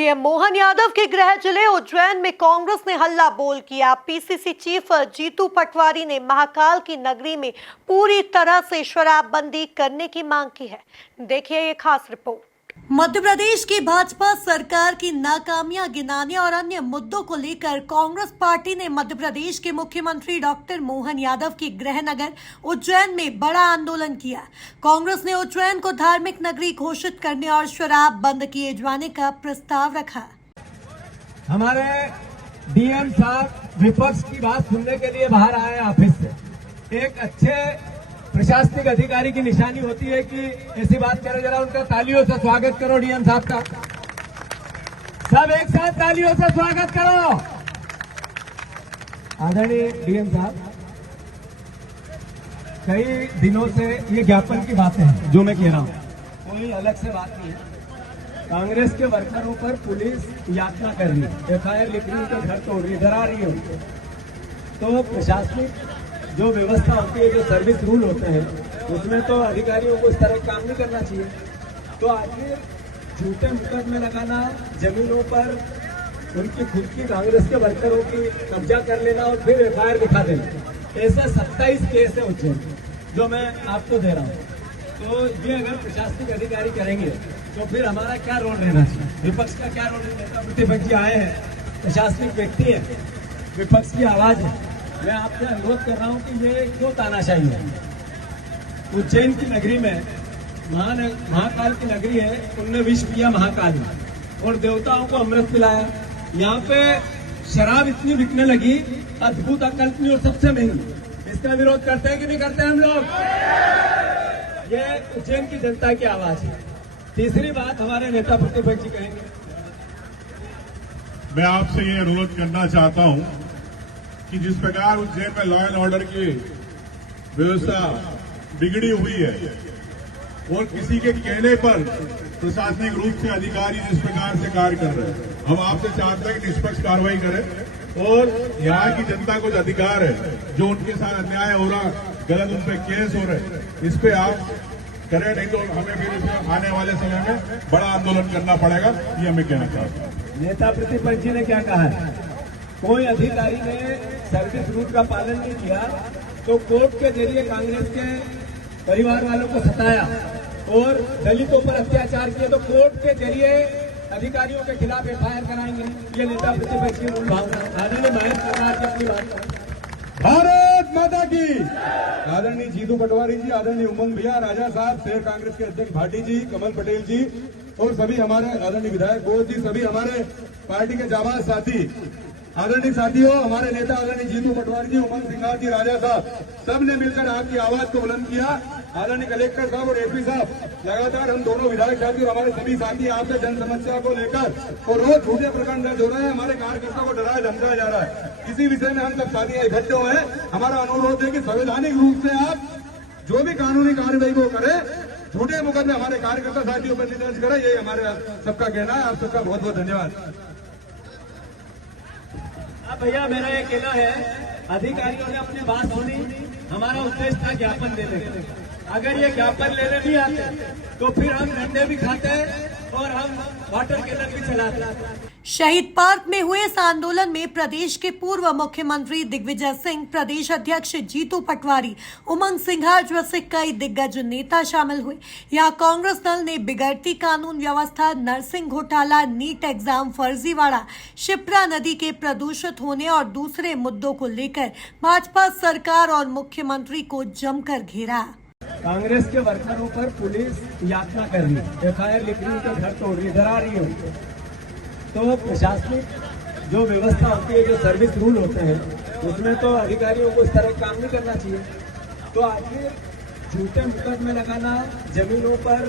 CM Mohan Yadav के गृह जिले उज्जैन में कांग्रेस ने हल्ला बोल किया। पीसीसी चीफ जीतू पटवारी ने महाकाल की नगरी में पूरी तरह से शराबबंदी करने की मांग की है। देखिए ये खास रिपोर्ट। मध्य प्रदेश की भाजपा सरकार की नाकामियां गिनाने और अन्य मुद्दों को लेकर कांग्रेस पार्टी ने मध्य प्रदेश के मुख्यमंत्री डॉक्टर मोहन यादव के गृह नगर उज्जैन में बड़ा आंदोलन किया। कांग्रेस ने उज्जैन को धार्मिक नगरी घोषित करने और शराब बंद किए जाने का प्रस्ताव रखा। हमारे डीएम साहब विपक्ष की बात सुनने के लिए बाहर आए ऑफिस से। एक अच्छे प्रशासनिक अधिकारी की निशानी होती है कि ऐसी बात करें। जरा उनका तालियों से स्वागत करो डीएम साहब का। सब एक साथ तालियों से स्वागत करो। आदरणीय डीएम साहब, कई दिनों से ये ज्ञापन की बातें हैं जो मैं कह रहा हूँ, कोई अलग से बात नहीं है। कांग्रेस के वर्करों पर पुलिस यातना कर रही है, एफआईआर लिख रही है, उनके घर तोड़ रही है, डरा रही है उनको। तो प्रशासनिक जो व्यवस्था होती है, जो सर्विस रूल होते हैं, उसमें तो अधिकारियों को इस तरह काम नहीं करना चाहिए। तो आखिर झूठे मुकदमे लगाना, जमीनों पर उनकी खुद की कांग्रेस के वर्करों की कब्जा कर लेना और फिर एफआईआर दिखा देना, ऐसे 27 केस है उज्जैन जो मैं आपको दे रहा हूँ। तो ये अगर प्रशासनिक अधिकारी करेंगे तो फिर हमारा क्या रोल रहना चाहिए, विपक्ष का क्या रोल रहना। प्रतिपक्ष जी आए हैं, प्रशासनिक व्यक्ति है, विपक्ष की आवाज है। मैं आपसे अनुरोध कर रहा हूं कि ये क्यों तानाशाही है। उज्जैन की नगरी में महाकाल की नगरी है, उनने विष पिया महाकाल में और देवताओं को अमृत पिलाया। यहाँ पे शराब इतनी बिकने लगी, अद्भुत, अकल्पनीय और सबसे महंगी। इसका विरोध करते हैं कि नहीं करते हम लोग? ये उज्जैन की जनता की आवाज है। तीसरी बात हमारे नेता प्रतिपक्ष जी कहेंगे। मैं आपसे ये अनुरोध करना चाहता हूं कि जिस प्रकार उज्जैन में लॉ एंड ऑर्डर की व्यवस्था बिगड़ी हुई है और किसी के कहने पर प्रशासनिक रूप से अधिकारी जिस प्रकार से कार्य कर रहे हैं, हम आपसे चाहते हैं कि निष्पक्ष कार्रवाई करें और यहाँ की जनता को जो अधिकार है, जो उनके साथ अन्याय हो रहा, गलत उन पर केस हो रहे, इस पे आप करें, नहीं तो हमें फिर इसमें आने वाले समय में बड़ा आंदोलन करना पड़ेगा। ये हमें कहना चाहते हैं। नेता प्रतिपक्ष जी ने क्या कहा है? कोई अधिकारी ने सर्विस रूट का पालन नहीं किया तो कोर्ट के जरिए कांग्रेस के परिवार वालों को सताया और दलितों पर अत्याचार किए तो कोर्ट के जरिए अधिकारियों के खिलाफ एफआईआर कराएंगे। ये नेता प्रतिपक्ष की मूल भावना। आदरणीय महेश कुमार जी अपनी बात। भारत माता की। आदरणीय जीतू पटवारी जी, आदरणीय उमंग भैया, राजा साहब, शहर कांग्रेस के अध्यक्ष भाटी जी, कमल पटेल जी और सभी हमारे आदरणीय विधायक बोध जी, सभी हमारे पार्टी के जाबाज साथी, आदरणीय साथियों, हमारे नेता आदरणीय जीतू पटवारी जी, उमंग सिंघार जी, राजा साहब, सबने मिलकर आपकी आवाज को बुलंद किया। आदरणीय कलेक्टर साहब और एसपी साहब, लगातार हम दोनों विधायक साथी और हमारे सभी साथी आपसे जन समस्या को लेकर और रोज झूठे प्रकरण दर्ज हो रहे हैं, हमारे कार्यकर्ता को डराया धमकाया जा रहा है। इसी विषय में हम सब साथी इकट्ठे हुए हैं। हमारा अनुरोध है कि संवैधानिक रूप से आप जो भी कानूनी कार्रवाई वो करें, झूठे मुकदमे हमारे कार्यकर्ता साथियों पर दर्ज करें, ये हमारे सबका कहना है। आप सबका बहुत बहुत धन्यवाद। भैया मेरा ये कहना है, अधिकारियों ने अपनी बात सुनी, हमारा उद्देश्य था ज्ञापन देने का। अगर ये ज्ञापन लेने नहीं आते तो फिर हम डंडे भी खाते और हम वाटर कैनन भी चलाते। शहीद पार्क में हुए इस आंदोलन में प्रदेश के पूर्व मुख्यमंत्री दिग्विजय सिंह, प्रदेश अध्यक्ष जीतू पटवारी, उमंग सिंघार जैसे कई दिग्गज नेता शामिल हुए। यहाँ कांग्रेस दल ने बिगड़ती कानून व्यवस्था, नर्सिंग घोटाला, नीट एग्जाम फर्जीवाड़ा, शिप्रा नदी के प्रदूषित होने और दूसरे मुद्दों को लेकर भाजपा सरकार और मुख्यमंत्री को जमकर घेरा। कांग्रेस के वर्करों पर पुलिस यातना कर रही है, एफआईआर लिख रही है, उनके घर तोड़ रही है, डरा रही है उनको। तो प्रशासनिक जो व्यवस्था होती है, जो सर्विस रूल होते हैं, उसमें तो अधिकारियों को इस तरह काम नहीं करना चाहिए। तो आखिर झूठे मुकदमे लगाना, जमीनों पर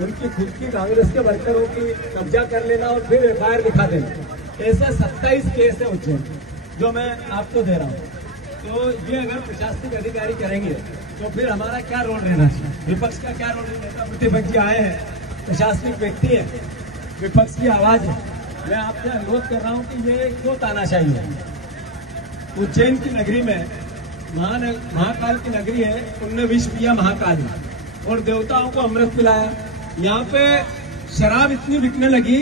उनकी खुद की कांग्रेस के वर्करों की कब्जा कर लेना और फिर एफआईआर दिखा देना, ऐसे 27 केस है उज्जैन जो मैं आपको दे रहा हूँ। तो ये अगर प्रशासनिक अधिकारी करेंगे तो फिर हमारा क्या रोल रहना चाहिए, विपक्ष का क्या रोल रहना। प्रतिपक्ष जी आए हैं, प्रशासनिक व्यक्ति है, विपक्ष की आवाज है। मैं आपसे अनुरोध कर रहा हूं कि ये क्यों तानाशाही है। उज्जैन की नगरी में महाकाल की नगरी है, उनने विष पिया महाकाल में और देवताओं को अमृत पिलाया। यहाँ पे शराब इतनी बिकने लगी,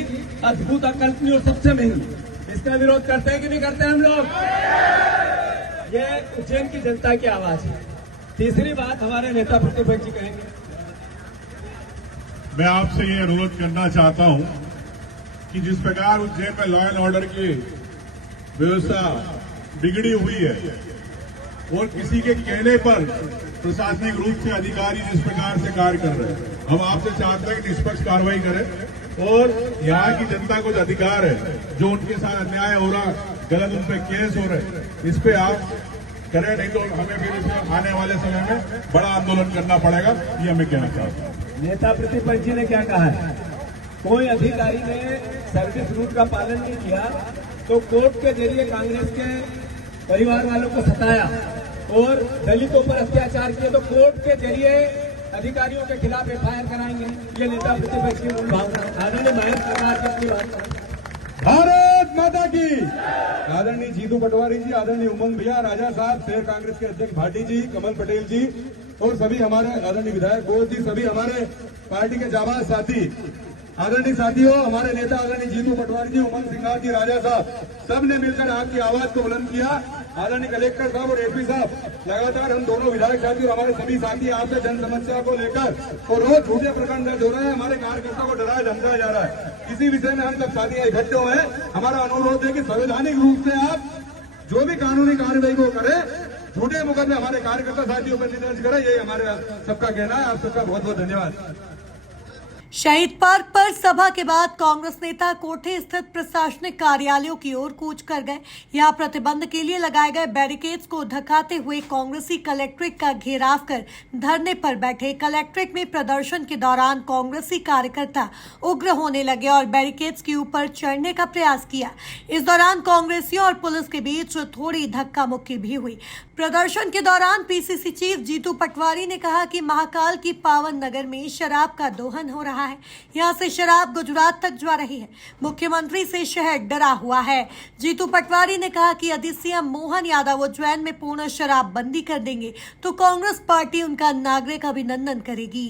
अद्भुत, अकल्पनीय और सबसे महंगी। इसका विरोध करते हैं कि नहीं करते हम लोग? ये उज्जैन की जनता की आवाज है। तीसरी बात हमारे नेता प्रतिपक्ष जी कहेंगे। मैं आपसे ये अनुरोध करना चाहता हूं कि जिस प्रकार उज्जैन में लॉ एंड ऑर्डर की व्यवस्था बिगड़ी हुई है और किसी के कहने पर प्रशासनिक रूप से अधिकारी जिस प्रकार से कार्य कर रहे हैं, हम आपसे चाहते हैं कि निष्पक्ष कार्रवाई करें और यहाँ की जनता को जो अधिकार है, जो उनके साथ अन्याय हो रहा, गलत उन पर केस हो रहे, इस पे आप करें, नहीं तो हमें फिर इसमें आने वाले समय में बड़ा आंदोलन करना पड़ेगा। ये हमें कहना चाहता हूँ। नेता प्रतिपक्ष जी ने क्या कहा है? कोई अधिकारी ने सर्विस रूल का पालन नहीं किया तो कोर्ट के जरिए कांग्रेस के परिवार वालों को सताया और दलितों पर अत्याचार किए तो कोर्ट के जरिए अधिकारियों के खिलाफ एफआईआर कराएंगे। ये नेता प्रतिपक्ष की मूल भावना। आदरणीय महेश प्रसाद जी अपनी बात करें। भारत माता की। आदरणीय जीतू पटवारी जी, आदरणीय उमंग भैया, राजा साहब, शहर कांग्रेस के अध्यक्ष भाटी जी, कमल पटेल जी और सभी हमारे आदरणीय विधायक बोध जी, सभी हमारे पार्टी के जाबाज साथी, आदरणीय साथियों, हमारे नेता आदरणीय जीतू पटवारी जी, उमंग सिंघार जी, राजा साहब, सबने मिलकर आपकी आवाज को बुलंद किया। आदरणीय कलेक्टर साहब और एसपी साहब, लगातार हम दोनों विधायक साथी और हमारे सभी साथी आपसे जन समस्या को लेकर और रोज झूठे प्रकरण दर्ज हो रहे हैं, हमारे कार्यकर्ताओं को डराया धमकाया जा रहा है। इसी विषय में हम सब साथी इकट्ठे हुए हैं। हमारा अनुरोध है कि संवैधानिक रूप से आप जो भी कानूनी कार्रवाई को करें, झूठे मुकदमे हमारे कार्यकर्ता साथियों पर दर्ज करें, यही हमारे सबका कहना है। आप सबका बहुत बहुत धन्यवाद। शहीद पार्क पर सभा के बाद कांग्रेस नेता कोठे स्थित प्रशासनिक कार्यालयों की ओर कूच कर गए। यहां प्रतिबंध के लिए लगाए गए बैरिकेड्स को धकाते हुए कांग्रेसी कलेक्ट्रेट का घेराव कर धरने पर बैठे। कलेक्ट्रेट में प्रदर्शन के दौरान कांग्रेसी कार्यकर्ता उग्र होने लगे और बैरिकेड्स के ऊपर चढ़ने का प्रयास किया। इस दौरान कांग्रेसियों और पुलिस के बीच थोड़ी धक्का मुक्की भी हुई। प्रदर्शन के दौरान पीसीसी चीफ जीतू पटवारी ने कहा कि महाकाल की पावन नगर में शराब का दोहन हो रहा है। यहां से शराब गुजरात तक जा रही है। मुख्यमंत्री से शहर डरा हुआ है। जीतू पटवारी ने कहा कि यदि सीएम मोहन यादव उज्जैन में पूर्ण शराबबंदी कर देंगे तो कांग्रेस पार्टी उनका नागरिक अभिनंदन करेगी।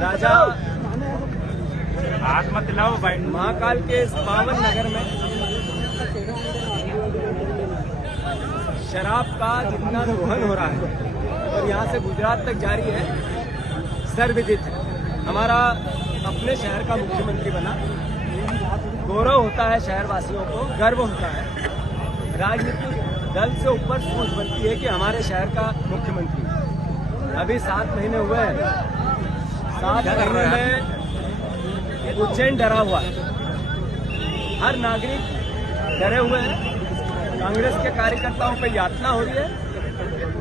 राजा महाकाल के इस पावन नगर में शराब का जितना दोहन हो रहा है और यहाँ से गुजरात तक जारी है, सर्वविदित है। हमारा अपने शहर का मुख्यमंत्री बना, गौरव होता है, शहर वासियों को गर्व होता है। राजनीतिक दल से ऊपर सोच बनती है कि हमारे शहर का मुख्यमंत्री। अभी 7 महीने हुए हैं, 7 महीने में उज्जैन डरा हुआ है, हर नागरिक डरे हुए हैं। कांग्रेस के कार्यकर्ताओं पर यातना हो रही है,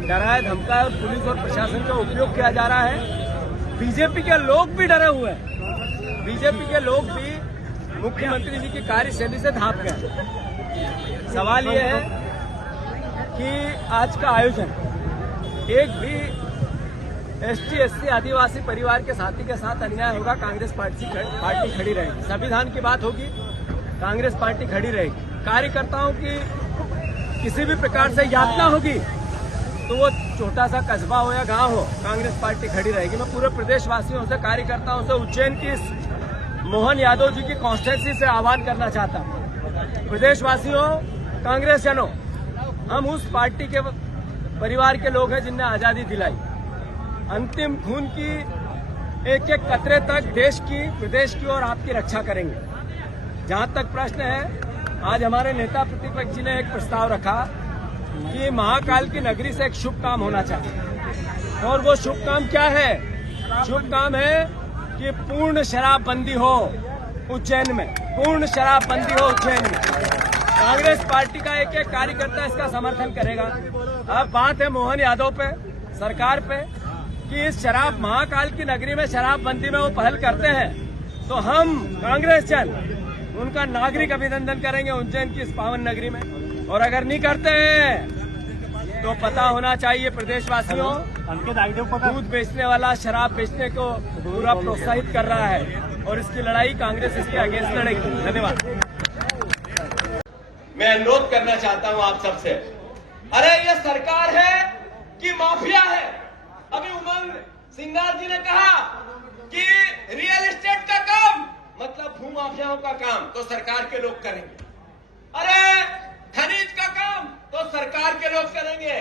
डराया धमकाया और पुलिस और प्रशासन का उपयोग किया जा रहा है। बीजेपी के लोग भी डरे हुए हैं। बीजेपी के लोग भी मुख्यमंत्री जी की कार्यशैली से धाप गए। सवाल ये है कि आज का आयोजन एक भी एसटी एससी आदिवासी परिवार के साथी के साथ अन्याय होगा, कांग्रेस पार्टी खड़ी रहेगी। संविधान की बात होगी, कांग्रेस पार्टी खड़ी रहेगी। कार्यकर्ताओं की किसी भी प्रकार से यातना होगी तो वो छोटा सा कस्बा हो या गांव हो, कांग्रेस पार्टी खड़ी रहेगी। मैं पूरे प्रदेशवासियों से, कार्यकर्ताओं से उज्जैन की मोहन यादव जी की कॉन्स्टिट्यूंसी से आह्वान करना चाहता हूं। प्रदेशवासियों, कांग्रेस जनों, हम उस पार्टी के परिवार के लोग हैं जिनने आजादी दिलाई। अंतिम खून की एक एक कतरे तक देश की, प्रदेश की और आपकी रक्षा करेंगे। जहां तक प्रश्न है, आज हमारे नेता प्रतिपक्ष जी ने एक प्रस्ताव रखा कि महाकाल की नगरी से एक शुभ काम होना चाहिए, और वो शुभ काम क्या है? शुभ काम है कि पूर्ण शराबबंदी हो उज्जैन में, पूर्ण शराबबंदी हो उज्जैन में। कांग्रेस पार्टी का एक एक कार्यकर्ता इसका समर्थन करेगा। अब बात है मोहन यादव पे, सरकार पे, कि इस शराब महाकाल की नगरी में शराबबंदी में वो पहल करते हैं तो हम कांग्रेस जन उनका नागरिक अभिनंदन करेंगे उज्जैन की इस पावन नगरी में। और अगर नहीं करते हैं तो पता होना चाहिए प्रदेशवासियों, दूध बेचने वाला शराब बेचने को पूरा प्रोत्साहित कर रहा है और इसकी लड़ाई कांग्रेस इसके अगेंस्ट लड़ेगी। धन्यवाद। मैं अनुरोध करना चाहता हूं आप सबसे, अरे ये सरकार है कि माफिया है? अभी उमंग सिंघार जी ने कहा कि रियल एस्टेट का काम मतलब भू माफियाओं का काम तो सरकार के लोग करेंगे। अरे खनिज का काम तो सरकार के लोग करेंगे।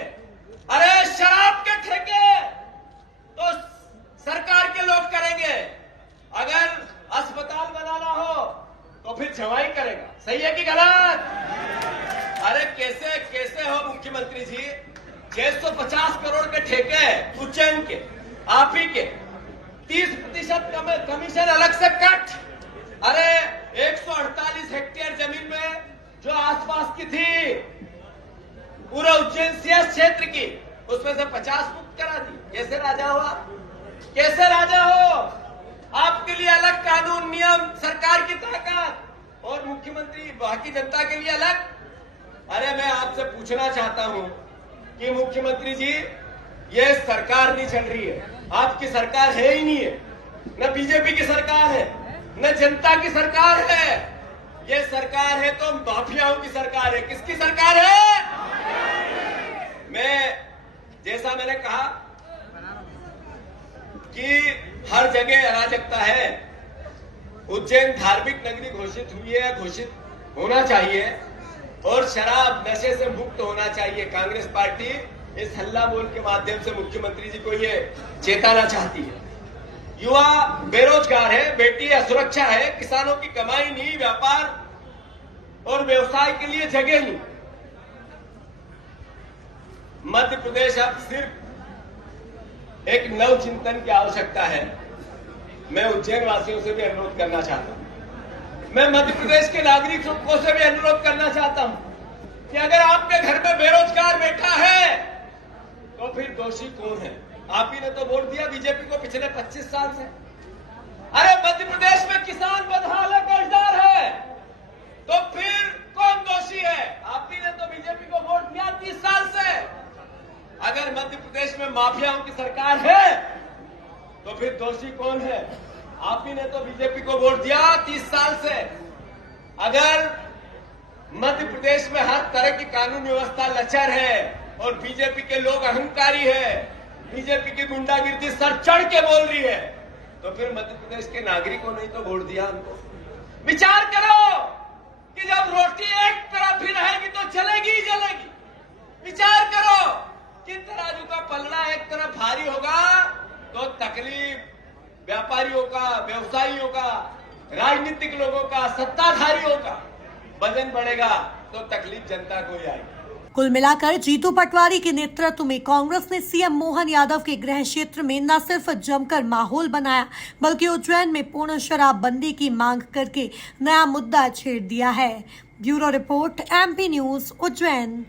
अरे शराब के ठेके तो सरकार के लोग करेंगे। अगर अस्पताल बनाना हो तो फिर छवाई करेगा। सही है कि गलत? अरे कैसे कैसे हो मुख्यमंत्री जी? 650 करोड़ के ठेके उज्जैन के, आप ही के, 30% कमीशन अलग से कट। अरे 148 हेक्टेयर जमीन में जो आसपास की थी पूरा उज्जैन सियास क्षेत्र की, उसमें से 50 मुक्त करा दी। कैसे राजा हो आप? कैसे राजा हो? आपके लिए अलग कानून नियम, सरकार की ताकत, और मुख्यमंत्री बाकी जनता के लिए अलग। अरे मैं आपसे पूछना चाहता हूं कि मुख्यमंत्री जी, ये सरकार नहीं चल रही है, आपकी सरकार है ही नहीं है, न बीजेपी की सरकार है न जनता की सरकार है। ये सरकार है तो माफियाओं की सरकार है। किसकी सरकार है? जैसा मैंने कहा कि हर जगह अराजकता है। उज्जैन धार्मिक नगरी घोषित हुई है, घोषित होना चाहिए, और शराब नशे से मुक्त होना चाहिए। कांग्रेस पार्टी इस हल्ला बोल के माध्यम से मुख्यमंत्री जी को ये चेताना चाहती है। युवा बेरोजगार है, बेटी असुरक्षा है, किसानों की कमाई नहीं, व्यापार और व्यवसाय के लिए जगह नहीं। मध्य प्रदेश अब सिर्फ एक नव चिंतन की आवश्यकता है। मैं उज्जैन वासियों से भी अनुरोध करना चाहता हूं, मैं मध्य प्रदेश के नागरिकों से भी अनुरोध करना चाहता हूं कि अगर आपके घर में बेरोजगार बैठा है तो फिर दोषी कौन है? आप ही ने तो वोट दिया बीजेपी को पिछले 25 साल से। अरे मध्य प्रदेश में किसान बदहाल है, कर्जदार है, तो फिर कौन दोषी है? आप ही ने तो बीजेपी को वोट दिया 30 साल से। अगर मध्य प्रदेश में माफियाओं की सरकार है तो फिर दोषी कौन है? आप ही ने तो बीजेपी को वोट दिया 30 साल से। अगर मध्य प्रदेश में हर तरह की कानून व्यवस्था लचर है और बीजेपी के लोग अहंकारी है, बीजेपी की गुंडागिर्दी सर चढ़ के बोल रही है, तो फिर मध्य प्रदेश के नागरिकों ने तो वोट दिया हमको। विचार करो कि जब रोटी एक तरफ ही रहेगी तो चलेगी ही चलेगी। विचार करो कि तराजू का पलड़ा एक तरफ भारी होगा तो तकलीफ व्यापारियों का, व्यवसायियों का, राजनीतिक लोगों का, सत्ताधारियों का वजन बढ़ेगा तो तकलीफ जनता को ही आएगी। कुल मिलाकर जीतू पटवारी के नेतृत्व में कांग्रेस ने सीएम मोहन यादव के गृह क्षेत्र में न सिर्फ जमकर माहौल बनाया बल्कि उज्जैन में पूर्ण शराबबंदी की मांग करके नया मुद्दा छेड़ दिया है। Bureau report, MP news, Ujjain.